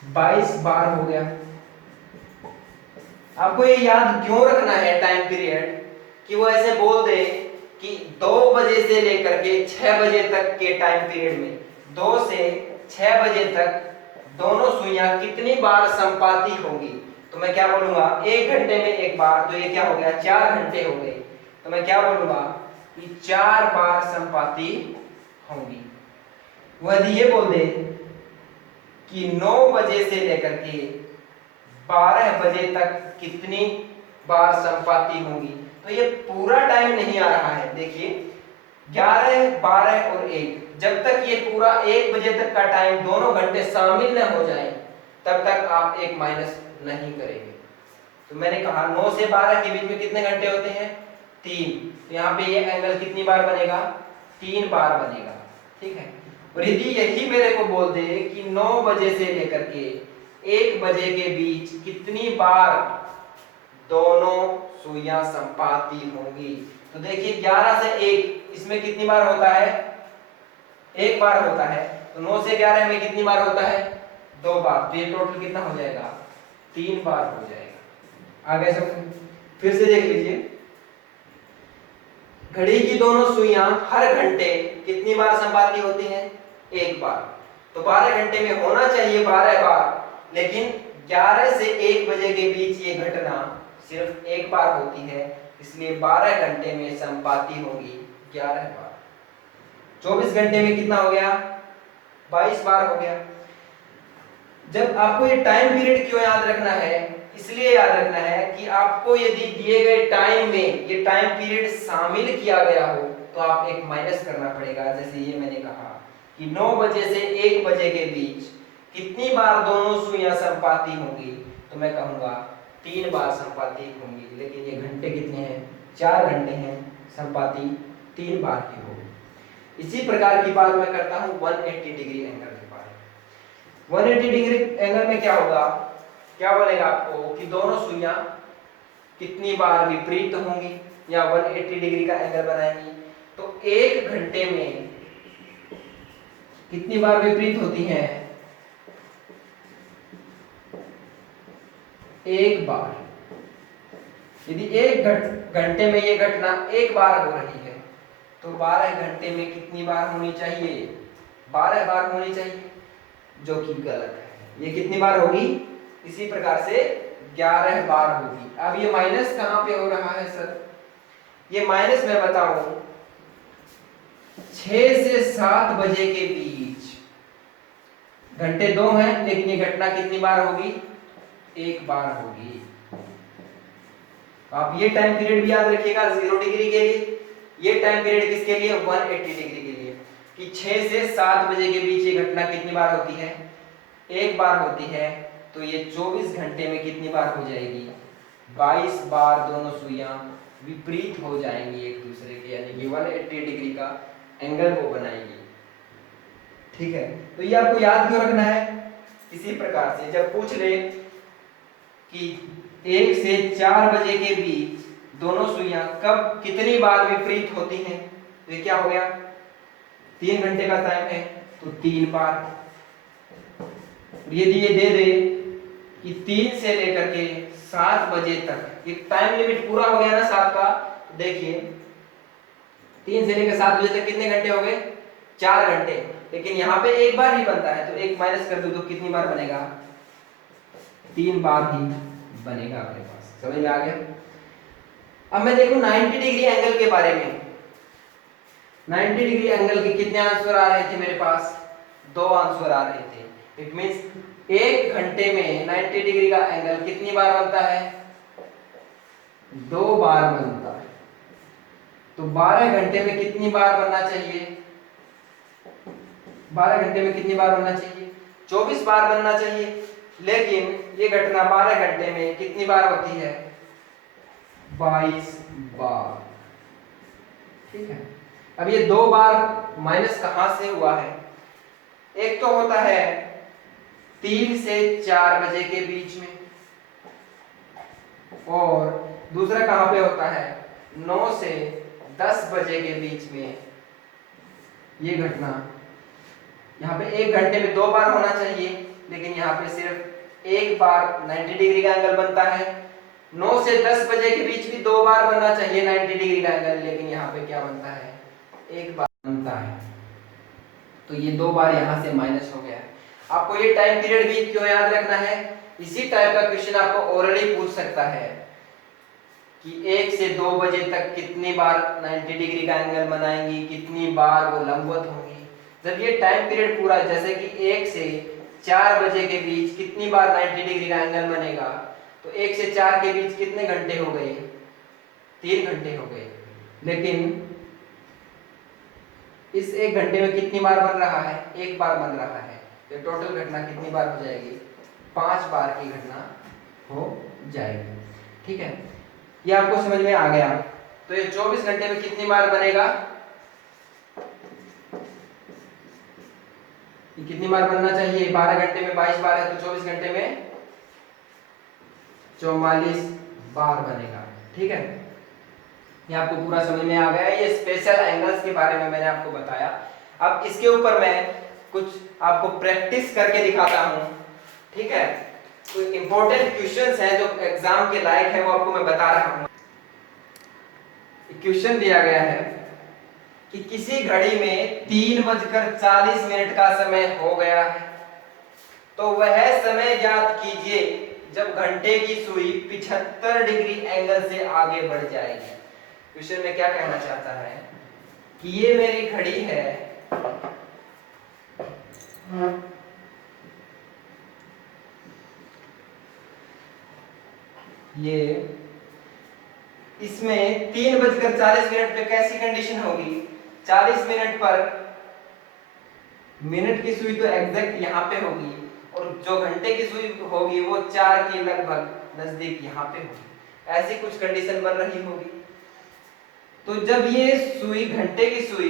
22 बार हो गया। आपको ये याद क्यों रखना है टाइम पीरियड, कि वो ऐसे बोल दे कि 2 बजे से लेकर के 6 बजे तक के टाइम पीरियड में 2 से 6 बजे तक दोनों सुइयां कितनी बार संपाती होंगी। तो मैं क्या बोलूंगा? एक घंटे में एक बार, तो ये क्या हो गया? 4 घंटे हो गए। तो मैं क्या बोलूंगा कि 4 बार संपाती होंगी। वो यदि ये बोल दे कि 9 बजे से लेकर के 12 बजे तक कितनी बार संपाती होंगी, तो ये पूरा टाइम नहीं आ रहा है। देखिए 11, 12 और 1, जब तक ये पूरा 1 बजे तक का टाइम दोनों घंटे शामिल न हो जाए तब तक आप एक माइनस नहीं करेंगे। तो मैंने कहा 9 से 12 के बीच में कितने घंटे होते हैं? 3। तो यहाँ पे ये एंगल कितनी बार बनेगा? 3 बार बनेगा, ठीक है। और यदि यही मेरे को बोल दे कि 9 बजे से लेकर के 1 बजे के बीच कितनी बार दोनों सुइयां संपाती होंगी, तो देखिए 11 से 1 इसमें कितनी बार होता है? 1 बार होता है। तो 9 से 11 में कितनी बार होता है? 2 बार। तो ये टोटल कितना हो जाएगा? 3 बार हो जाएगा। आगे सब फिर से देख लीजिए। घड़ी की दोनों सुइयां हर घंटे कितनी बार संपाती होती हैं? 1 बार। तो 12 घंटे में होना चाहिए 12 बार, लेकिन 11 से 1 बजे के बीच ये घटना सिर्फ 1 बार होती है, इसलिए 12 घंटे में संपाती होगी 11 बार। 24 घंटे में कितना हो गया? 22 बार हो गया। जब आपको ये टाइम पीरियड क्यों याद रखना है? इसलिए याद रखना है कि आपको यदि दिए गए टाइम में ये टाइम पीरियड शामिल किया गया हो तो आप एक माइनस करना पड़ेगा। जैसे ये मैंने कहा कि 9 बजे से 1 बजे के बीच कितनी बार दोनों सुइयां संपाती होंगी, तो मैं कहूँगा 3 बार संपाती होंगी। लेकिन ये घंटे कितने हैं, 4 घंटे हैं, संपाती 3 बार की होगी। इसी प्रकार की बात मैं करता हूँ 180 डिग्री एंगल के बारे में। 180 डिग्री एंगल में क्या होगा, क्या बोलेगा आपको कि दोनों सुइयां कितनी बार विपरीत होंगी या 180 डिग्री का एंगल बनाएंगी। तो 1 घंटे में कितनी बार विपरीत होती हैं, 1 बार। यदि 1 घंटे में ये घटना 1 बार हो रही है तो 12 घंटे में कितनी बार होनी चाहिए, 12 बार होनी चाहिए, जो कि गलत है। ये कितनी बार होगी, इसी प्रकार से 11 बार होगी। अब ये माइनस कहां पे हो रहा है सर, ये माइनस मैं बताऊं 6 से 7 बजे के बीच, घंटे 2 हैं लेकिन ये घटना कितनी बार होगी, 1 बार होगी। आप ये टाइम पीरियड भी याद रखिएगा 0 डिग्री के लिए, ये टाइम पीरियड किसके लिए, 180 डिग्री के लिए, कि 6 से 7 बजे के बीच ये घटना कितनी बार होती है, 1 बार होती है। तो ये 24 घंटे में कितनी बार हो जाएगी, 22 बार दोनों सुइयां विपरीत हो जाएंगी एक दूसरे के, यानी कि 180 डिग्री का एंगल वो बनाएंगी। ठीक है, तो ये आपको याद क्यों रखना है, इसी प्रकार से जब पूछ ले कि 1 से 4 बजे के बीच दोनों सुइयां कब कितनी बार विपरीत होती हैं, तो ये क्या हो गया, 3 घंटे का टाइम है तो 3 बार। यदि ये दे दे कि 3 से लेकर के 7 बजे तक, ये टाइम लिमिट पूरा हो गया ना 7 का, तो देखिए 3 से लेकर 7 बजे तक कितने घंटे हो गए, 4 घंटे। लेकिन यहाँ पे 1 बार ही बनता है, तो 1 माइनस कर दो तो कितनी बार बनेगा, 3 बार ही बनेगा अपने पास। समझ में आ गया। अब मैं देखूं 90 डिग्री एंगल के बारे में। 90 डिग्री एंगल के कितने आंसर आ रहे थे मेरे पास, 2 आंसर आ रहे थे। इट मींस 1 घंटे में 90 डिग्री का एंगल कितनी बार बनता है, 2 बार बनता है। तो 12 घंटे में कितनी बार बनना चाहिए, 12 घंटे में कितनी बार बनना चाहिए, 24 बार बनना चाहिए। लेकिन ये घटना 12 घंटे में कितनी बार होती है, 22 बार। ठीक है, अब ये 2 बार माइनस कहां से हुआ है, एक तो होता है 3 से 4 बजे के बीच में, और दूसरा कहां पे होता है, 9 से 10 बजे के बीच में। ये घटना यहाँ पे 1 घंटे में 2 बार होना चाहिए, लेकिन यहाँ पे सिर्फ 1 बार 90 डिग्री का एंगल बनता है। 9 से 10 बजे के बीच भी 2 बार बनना चाहिए 90 डिग्री का एंगल, लेकिन यहाँ पे क्या बनता है, 1 बार बनता है। तो ये 2 बार यहाँ से माइनस हो गया है। आपको ये टाइम पीरियड भी क्यों याद रखना है, इसी टाइप का क्वेश्चन आपको ओरली पूछ सकता है कि 1 से 2 बजे तक कितनी बार 90 डिग्री का एंगल बनाएंगी, कितनी बार वो लंबवत होंगी। जब ये टाइम पीरियड पूरा, जैसे कि 1 से 4 बजे के बीच कितनी बार 90 डिग्री का एंगल बनेगा, तो 1 से 4 के बीच कितने घंटे हो गए, 3 घंटे हो गए। लेकिन इस 1 घंटे में कितनी बार बन रहा है, 1 बार बन रहा है। तो टोटल घटना कितनी बार हो जाएगी, 5 बार की घटना हो जाएगी। ठीक है, ये आपको समझ में आ गया। तो ये 24 घंटे में कितनी बार बनेगा, ये कितनी बार बनना चाहिए, 12 घंटे में 22 बार है, तो 24 घंटे में 44 बार बनेगा। ठीक है, ये आपको पूरा समझ में आ गया। ये स्पेशल एंगल्स के बारे में मैंने आपको बताया। अब इसके ऊपर मैं कुछ आपको प्रैक्टिस करके दिखाता हूं। ठीक है, कोई इंपॉर्टेंट क्वेश्चंस हैं जो एग्जाम के लायक है, वो आपको मैं बता रहा हूं। क्वेश्चन दिया गया है कि किसी घड़ी में 3:40 का समय हो गया है, तो वह समय ज्ञात कीजिए जब घंटे की सुई 75 डिग्री एंगल से आगे बढ़ जाएगी। क्वेश्चन में क्या कहना चाहता है कि ये मेरी घड़ी है, ये इसमें 3:40 पे कैसी कंडीशन होगी? 40 मिनट पर मिनट की सुई तो एग्जैक्ट यहाँ पे होगी, और जो घंटे की सुई होगी वो 4 के लगभग नजदीक यहाँ पे होगी। ऐसी कुछ कंडीशन बन रही होगी। तो जब ये सुई, घंटे की सुई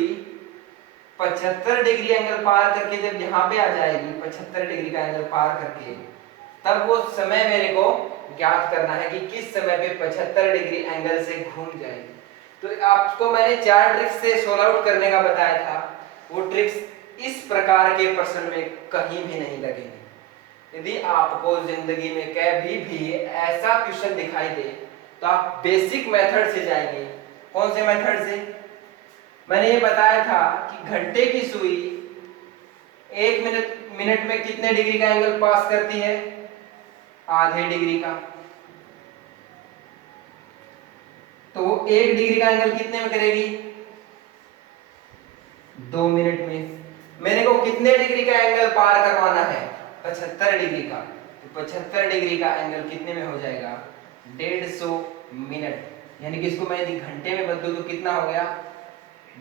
75 डिग्री एंगल पार करके जब यहाँ पे आ जाएगी, 75 डिग्री का एंगल पार करके, तब वो समय मेरे को ज्ञात करना है कि किस समय पे 75 डिग्री एंगल से घूम जाएगी। तो आपको मैंने 4 ट्रिक्स से सोल्व आउट करने का बताया था। वो ट्रिक्स इस प्रकार के प्रश्न में कहीं भी नहीं लगेंगे। यदि आपको जिंदगी में कभी भी ऐसा क्वेश्चन दिखाई दे तो आप बेसिक मेथड से जाएंगे। कौन से मेथड से? मैंने ये बताया था कि घंटे की सुई 1 मिनट में कितने डिग्री का एंगल पास करती है? आधे डिग्री का। तो वो 1 डिग्री का एंगल कितने में करेगी? 2 मिनट में। मेरे को कितने डिग्री का एंगल पार करवाना है? 75 डिग्री का। तो 75 डिग्री का एंगल कितने में हो जाएगा? 150 मिनट। यानी कि इसको मैं यदि घंटे में बदलूं तो कितना हो गया?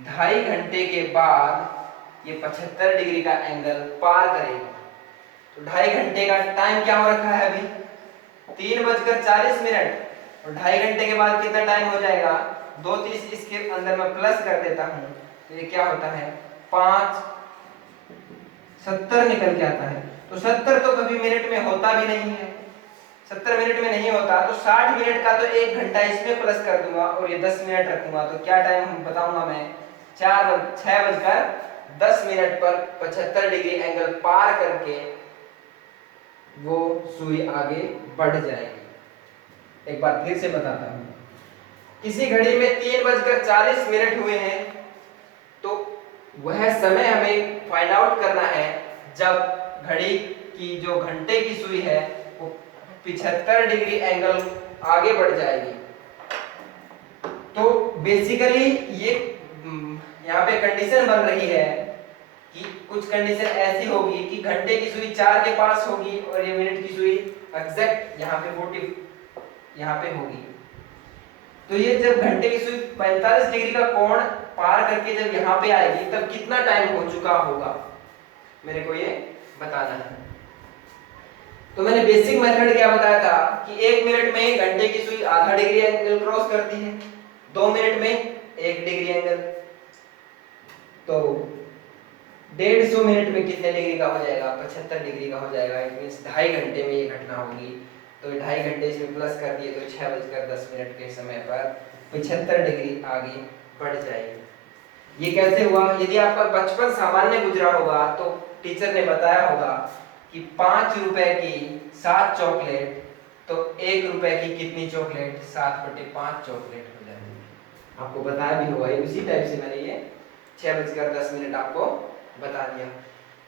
2.5 घंटे के बाद ये 75 डिग्री का एंगल पार करेगा। तो 2.5 घंटे का टाइम क्या हो रखा है अभी? 3:40 और 2.5 घंटे के बाद कितना टाइम हो जाएगा? 2:30 इसके अंदर मैं प्लस कर देता हूं तो ये क्या होता है? 5:70 निकल के आता है। तो 70 तो कभी मिनट में होता भी नहीं है, 70 मिनट में नहीं होता। तो 60 मिनट का तो 1 घंटा इसमें प्लस कर दूंगा और ये 10 मिनट रखूंगा। तो क्या टाइम बताऊंगा मैं? 6:10 पर 75 डिग्री एंगल पार करके वो सुई आगे बढ़ जाएगी। एक बार फिर से बताता हूं। किसी घड़ी में 3:40 हुए हैं तो वह समय हमें फाइंड आउट करना है जब घड़ी की जो घंटे की सुई है वो 75 डिग्री एंगल आगे बढ़ जाएगी। तो बेसिकली ये यहाँ पे कंडीशन बन रही है कि कुछ कंडीशन ऐसी होगी कि घंटे की सुई 4 के पास होगी और ये मिनट की सुई एग्जैक्ट यहाँ पे 40 यहाँ पे होगी। तो ये जब घंटे की सुई 45 डिग्री का कोण पार करके जब यहाँ पे आएगी तब कितना टाइम हो चुका होगा मेरे को ये बताना है। तो मैंने बेसिक मेथड क्या बताया था कि 1 मिनट में घंटे की सुई आधा डिग्री एंगल क्रॉस करती है, 2 मिनट में 1 डिग्री एंगल। तो 150 मिनट में कितने डिग्री का हो जाएगा? 75 डिग्री का हो जाएगा। इट मींस 2.5 घंटे में ये घटना होगी। तो 2.5 घंटे इसमें प्लस कर दिए तो 6:10 के समय पर 75 डिग्री आगे बढ़ जाएगी। ये कैसे हुआ? यदि आपका बचपन सामान्य गुजरा होगा तो टीचर ने बताया होगा कि 5 रुपए की 7 चॉकलेट तो 1 रुपए की कितनी चॉकलेट? 7/5 चॉकलेट हो जाएगी। आपको बताया भी होगा। इसी टाइप से मैंने ये 6:10 आपको बता दिया।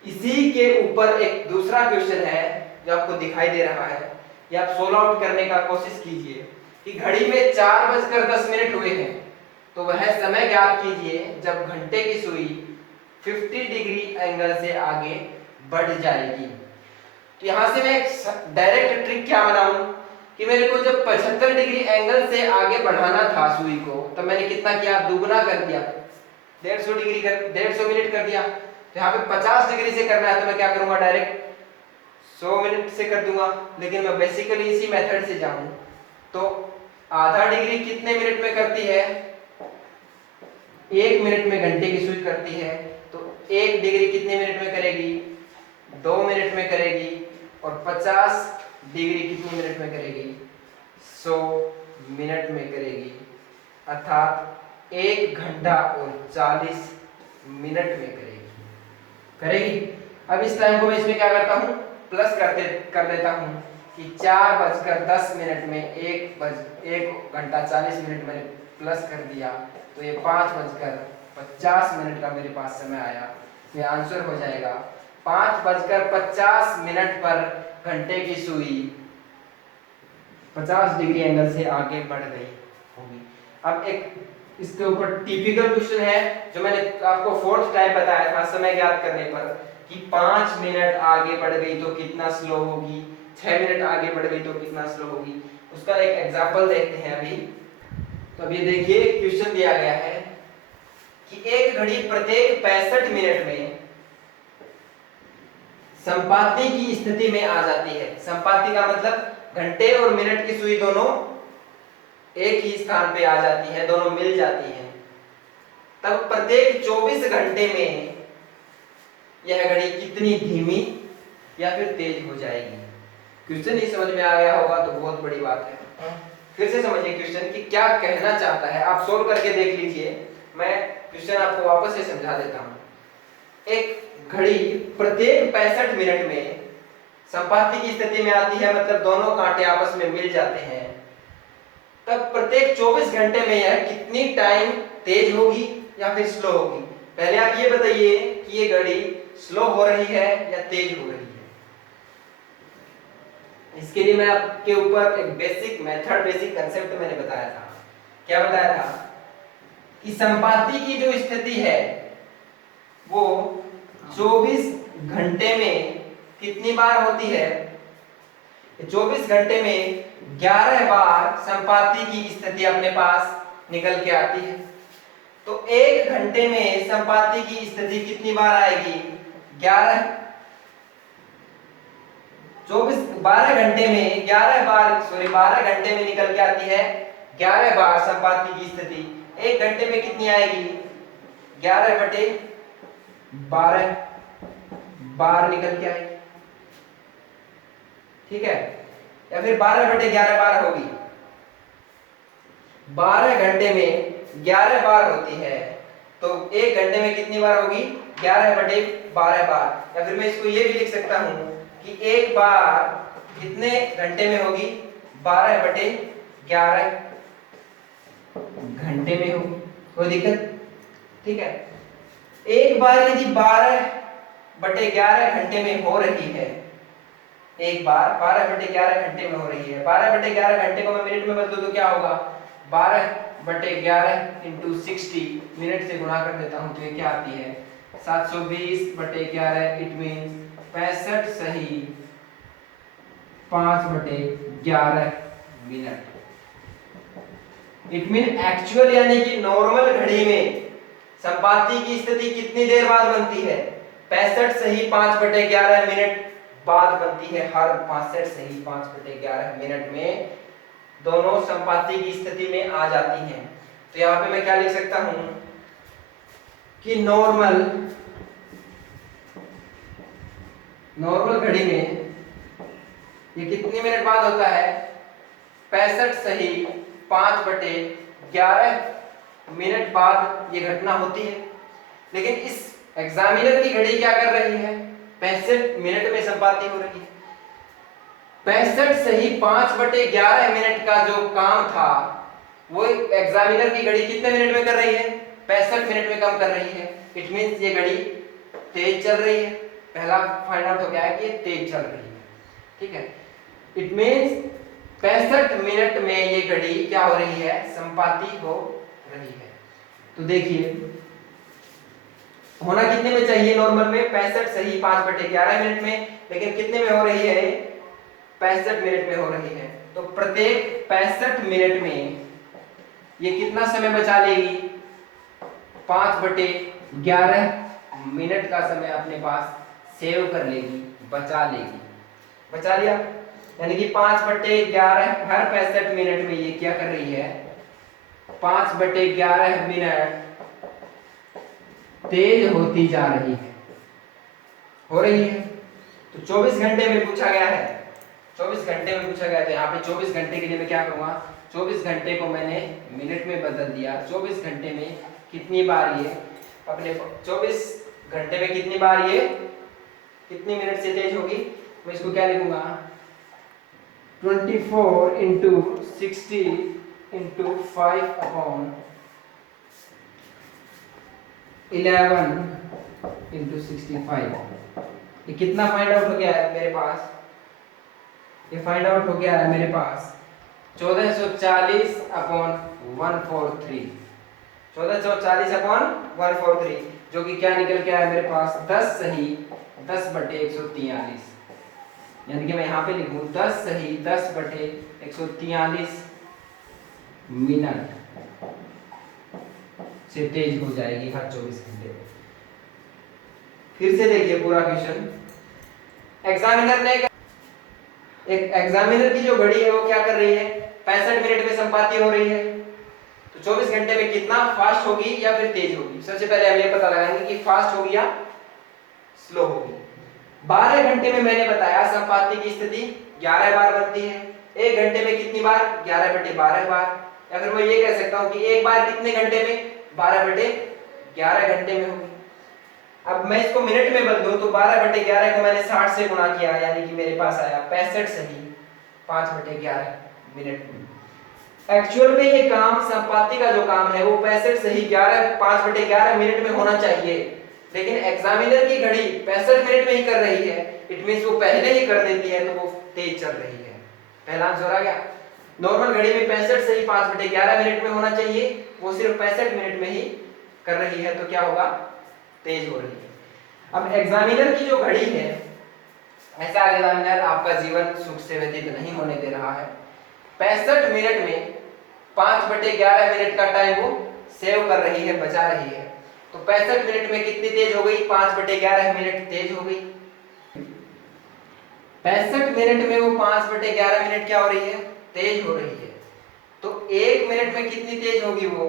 इसी के ऊपर एक दूसरा क्वेश्चन है जो आपको दिखाई दे रहा है, ये आप सोल्व आउट करने का कोशिश कीजिए कि घड़ी में 4:10 हुए हैं तो वह समय ज्ञात कीजिए जब घंटे की सुई 50 डिग्री एंगल से आगे बढ़ जाएगी। तो यहां से मैं एक डायरेक्ट ट्रिक क्या बनाऊं कि मेरे को जब 75 डिग्री एंगल से आगे बढ़ाना था सुई को तो मैंने कितना किया? दुगना कर दिया, 150 मिनट कर दिया। तो यहाँ पे 50 डिग्री से करना है तो मैं क्या करूंगा? डायरेक्ट 100 मिनट से कर दूंगा। लेकिन मैं बेसिकली इसी मेथड से जाऊं तो आधा डिग्री कितने मिनट में करती है? 1 मिनट में घंटे की सुई करती है। तो 1 डिग्री कितने मिनट में करेगी? 2 मिनट में करेगी। और 50 डिग्री कितने मिनट में करेगी? 100 मिनट में करेगी। अर्थात 1 घंटा और 40 मिनट में करेगी। अब इस टाइम को मैं इसमें क्या करता हूँ? प्लस कर देता हूँ कि 4:10 में 1 घंटा 40 मिनट मैंने प्लस कर दिया तो ये 5:50 का मेरे पास समय आया। तो ये आंसर हो जाएगा 5:50 पर घंटे की सुई 50 डिग्री एंगल से आगे बढ़ गई होगी। अब एक इसके ऊपर टिपिकल क्वेश्चन है जो मैंने आपको 4th टाइप बताया था समय ज्ञात करने पर कि 5 मिनट आगे बढ़ गई तो कितना स्लो होगी, 6 मिनट आगे बढ़ गई तो कितना स्लो होगी। उसका एक एग्जांपल देखते हैं अभी। तो अब ये देखिए क्वेश्चन दिया गया है कि एक घड़ी प्रत्येक 65 मिनट में संपाती की स्थिति में आ जाती है। संपाती का मतलब घंटे और मिनट की सुई दोनों एक ही स्थान पे आ जाती है, दोनों मिल जाती हैं। तब प्रत्येक 24 घंटे में यह घड़ी कितनी धीमी या फिर तेज हो जाएगी। क्वेश्चन ही समझ में आ गया होगा तो बहुत बड़ी बात है। फिर से समझिए क्वेश्चन कि क्या कहना चाहता है, आप सोल्व करके देख लीजिए। मैं क्वेश्चन आपको वापस से समझा देता हूं। एक घड़ी प्रत्येक 65 मिनट में संपाती की स्थिति में आती है, मतलब दोनों कांटे आपस में मिल जाते हैं। तब प्रत्येक 24 घंटे में यह कितनी टाइम तेज होगी या फिर स्लो होगी। पहले आप ये बताइए कि ये घड़ी स्लो हो रही है या तेज हो रही है। इसके लिए मैं आपके ऊपर एक बेसिक मेथड, बेसिक कंसेप्ट मैंने बताया था। क्या बताया था कि संपाती की जो स्थिति है वो 24 घंटे में कितनी बार होती है। 24 घंटे में 11 बार संपाती की स्थिति अपने पास निकल के आती है। तो एक घंटे में संपाती की स्थिति कितनी बार आएगी, 11। 12 घंटे में 12 घंटे में निकल के आती है 11 बार संपाती की स्थिति। एक घंटे में कितनी आएगी, 11/12 बार निकल के आएगी। ठीक है, या फिर 12/11 बार होगी। 12 घंटे में 11 बार होती है, तो एक घंटे में कितनी बार होगी, 11/12 बार। या फिर मैं इसको ये भी लिख सकता हूं कि एक बार कितने घंटे में होगी, 12/11 घंटे में होगी। कोई दिक्कत? ठीक है, एक बार यदि 12/11 घंटे में हो रही है, एक बार 12/11 घंटे में हो रही है, 12/11 घंटे को मैं मिनट में बदलूं तो क्या होगा, 12/11 × 60 मिनट से गुणा कर देता हूं तो ये क्या आती है, 720/11। इट मींस 65 सही 5/11 मिनट। इट मीन एक्चुअल यानी कि नॉर्मल घड़ी में संपाती की स्थिति कितनी देर बाद बनती है, 65 सही 5/11 मिनट बाद बनती है। हर 65 सही 5/11 मिनट में दोनों संपाती की स्थिति में आ जाती हैं। तो यहां पे मैं क्या लिख सकता हूं कि नॉर्मल घड़ी में ये कितनी मिनट बाद होता है, 65 सही 5/11 मिनट बाद ये घटना होती है। लेकिन इस एग्जामिनर की घड़ी क्या कर रही है, 65 मिनट में संपाती हो रही है। 65 सही 5/11 मिनट का जो काम था वो एग्जामिनर की घड़ी कितने मिनट में कर रही है, 65 मिनट में कम कर रही है। इट मींस ये घड़ी तेज चल रही है। पहला फाइंड आउट हो गया है कि ये तेज चल रही है। ठीक है, इट मींस 65 मिनट में ये घड़ी क्या हो रही है, संपाती हो रही है। तो देखिए होना कितने में चाहिए नॉर्मल में, 65 सही 5/11 मिनट में, लेकिन कितने में हो रही है, 65 मिनट में हो रही है। तो प्रत्येक 65 मिनट में ये कितना समय बचा लेगी, 5/11 मिनट का समय अपने पास सेव कर लेगी, बचा लेगी। बचा लिया, यानी कि 5/11 हर 65 मिनट में ये क्या कर रही है, 5/11 मिनट तेज होती जा रही है, हो रही है। तो 24 घंटे में पूछा गया है, 24 घंटे में पूछा गया था। यहाँ पे 24 घंटे के लिए मैं क्या करूंगा, 24 घंटे को मैंने मिनट में बदल दिया। 24 घंटे में कितनी बार ये अपने 24 घंटे में कितनी बार ये कितनी मिनट से तेज होगी, मैं इसको क्या लिखूंगा, 24 × 60 × 5/11 × 65। ये कितना फाइंड आउट हो गया है मेरे पास, ये फाइंड आउट हो गया है मेरे पास 1440/143। 1440/143 जो कि क्या निकल के आया मेरे पास, 10 सही 10/143। यानी कि मैं यहाँ पे लिखूं 10 सही 10/143 मिनट। से तेज हो जाएगी हर 24 घंटे में। फिर से देखिए पूरा क्वेश्चन। एग्जामिनर की जो घड़ी है वो क्या कर रही है, 65 मिनट में संपाती हो रही है। तो 24 घंटे में कितना फास्ट होगी या फिर तेज होगी। सबसे पहले हम ये पता लगाएंगे कि फास्ट होगी या स्लो होगी। 12 घंटे में मैंने बताया संपाती की स्थिति 11 बार बनती है। 1 घंटे में कितनी बार, 11/12 बार। या फिर मैं ये कह सकता हूँ कि एक बार कितने घंटे में, 12/11 घंटे में होगी। अब मैं इसको मिनट में बदलूं तो 12/11 को मैंने 60 से गुणा किया, यानी कि मेरे पास आया 65 सही 5/11 मिनट में। एक्चुअल में ये काम संपाती का जो काम है वो 65 सही 5/11 मिनट में होना चाहिए, लेकिन एग्जामिनर की घड़ी 65 मिनट में ही कर रही है। इट मींस वो पहले ही कर देती है तो वो तेज चल रही है। पहला आंसर आ गया। नॉर्मल घड़ी में 65 सही 5/11 मिनट में होना चाहिए, वो सिर्फ 65 मिनट में ही कर रही है, तो क्या होगा, तेज हो रही है। अब एग्जामिनर की जो घड़ी है, ऐसा एग्जामिनर आपका जीवन सुख से व्यतीत नहीं होने दे रहा है। 65 मिनट में 5/11 मिनट का टाइम वो सेव कर रही है, बचा रही है। तो 65 मिनट में कितनी तेज हो गई, 5/11 मिनट तेज हो गई। 65 मिनट में वो 5/11 मिनट क्या हो रही है, तेज हो रही है। तो 1 मिनट में कितनी तेज होगी वो,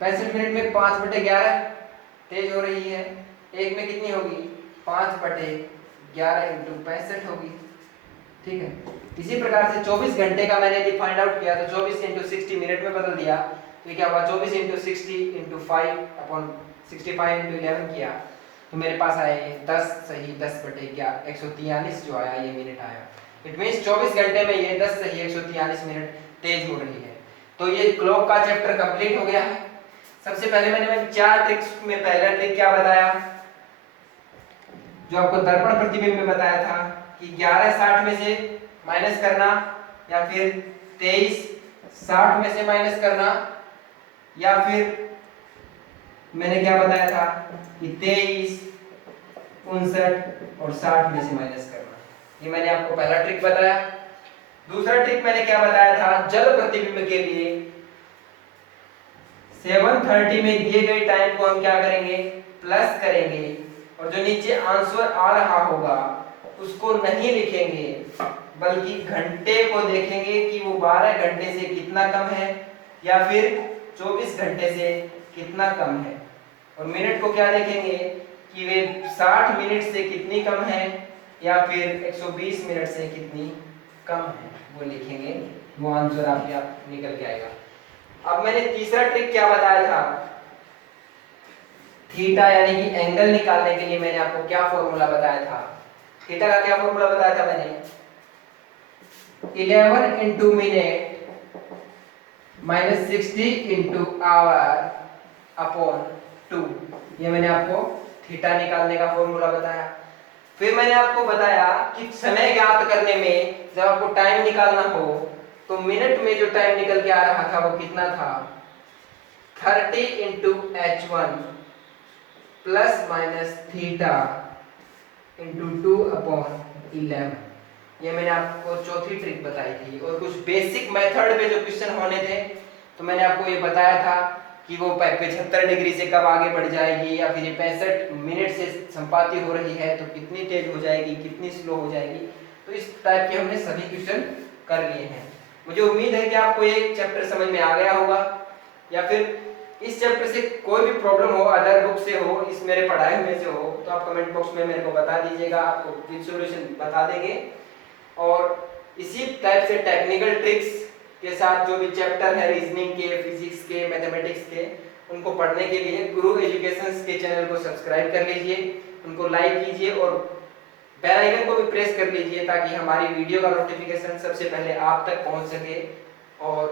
65 मिनट में 5/11 तेज हो रही है। 1 में कितनी होगी, 5/11 इंटू 65 होगी। ठीक है। इसी प्रकार से 24 घंटे का मैंने यदि फाइंड आउट किया तो 24 इंटू 60 मिनट में बदल दिया, तो क्या हुआ, 24 इंटू 60 इंटू 5/65 इंटू 11 किया तो मेरे पास आया ये 10 सही 10/11 143 जो आया ये मिनट आया। इट मींस 24 घंटे में ये 10 सही 143 मिनट तेज हो रही है। तो ये क्लॉक का चैप्टर कंप्लीट हो गया है। सबसे पहले मैंने 4 ट्रिक्स में पहला ट्रिक क्या बताया, जो आपको दर्पण प्रतिबिंब में बताया था कि 11/60 में से माइनस करना, या फिर 23/60 में से माइनस करना, या फिर मैंने क्या बताया था कि 23, 59 और 60 में से माइनस करना। ये मैंने आपको पहला ट्रिक बताया। दूसरा ट्रिक मैंने क्या बताया था, जल प्रतिबिंब के लिए 7:30 में दिए गए टाइम को हम क्या करेंगे, प्लस करेंगे, और जो नीचे आंसर आ रहा होगा उसको नहीं लिखेंगे, बल्कि घंटे को देखेंगे कि वो 12 घंटे से कितना कम है या फिर 24 घंटे से कितना कम है, और मिनट को क्या देखेंगे कि वे 60 मिनट से कितनी कम है या फिर 120 मिनट से कितनी कम है, वो लिखेंगे। वो आंसर आपके निकल के आएगा। अब मैंने तीसरा ट्रिक क्या बताया था, थीटा यानी कि एंगल निकालने के लिए मैंने आपको क्या फॉर्मूला बताया था। थीटा का क्या फॉर्मूला बताया था मैंने, 11 into minute minus 60 into hour upon 2। ये मैंने आपको थीटा निकालने का फॉर्मूला बताया। फिर मैंने आपको बताया कि समय ज्ञात करने में जब आपको टाइम निकालना हो तो मिनट में जो टाइम निकल के आ रहा था वो कितना था, 30 into h1 plus minus theta into 2/11। ये मैंने आपको चौथी ट्रिक बताई थी। और कुछ बेसिक मेथड पे जो क्वेश्चन होने थे तो मैंने आपको ये बताया था कि वो 75 डिग्री से कब आगे बढ़ जाएगी, या फिर ये 65 मिनट से संपाती हो रही है तो कितनी तेज हो जाएगी, कितनी स्लो हो जाएगी। तो इस टाइप के हमने सभी क्वेश्चन कर लिए हैं। मुझे उम्मीद है कि आपको ये चैप्टर समझ में आ गया होगा, या फिर इस चैप्टर से कोई भी प्रॉब्लम हो, अदर बुक से हो, इस मेरे पढ़ाए हुए से हो, तो आप कमेंट बॉक्स में मेरे को बता दीजिएगा, आपको विद सॉल्यूशन बता देंगे। और इसी टाइप से टेक्निकल ट्रिक्स के साथ जो भी चैप्टर है रीजनिंग के, फिजिक्स के, मैथमेटिक्स के, उनको पढ़ने के लिए गुरु एजुकेशंस के चैनल को सब्सक्राइब कर लीजिए, उनको लाइक कीजिए और बेल आइकन को भी प्रेस कर लीजिए ताकि हमारी वीडियो का नोटिफिकेशन सबसे पहले आप तक पहुंच सके। और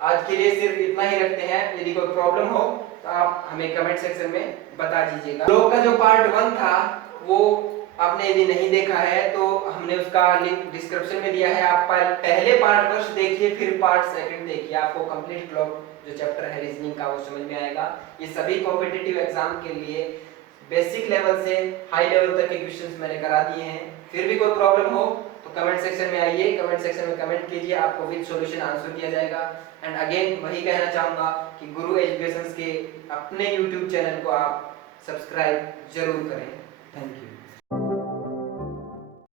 आज के लिए सिर्फ इतना ही रखते हैं। यदि कोई प्रॉब्लम हो तो आप हमें कमेंट सेक्शन में बता दीजिएगा। ब्लॉग का जो पार्ट 1 था वो आपने यदि नहीं देखा है तो हमने उसका लिंक डिस्क्रिप्शन में दिया है। आप पहले पार्ट फर्स्ट देखिए, फिर पार्ट सेकंड देखिए, आपको कंप्लीट ब्लॉग जो चैप्टर है रीजनिंग का वो समझ में आएगा। ये सभी कॉम्पिटिटिव एग्जाम के लिए बेसिक लेवल से हाई लेवल तक के क्वेश्चंस मैंने करा दिए हैं। फिर भी कोई प्रॉब्लम हो तो तो कमेंट सेक्शन में आइए, कमेंट सेक्शन में कमेंट कीजिए, आपको विद सॉल्यूशन आंसर किया जाएगा। एंड अगेन वही कहना चाहूँगा कि गुरु एजुकेशंस के अपने यूट्यूब चैनल को आप सब्सक्राइब जरूर करें। Thank you.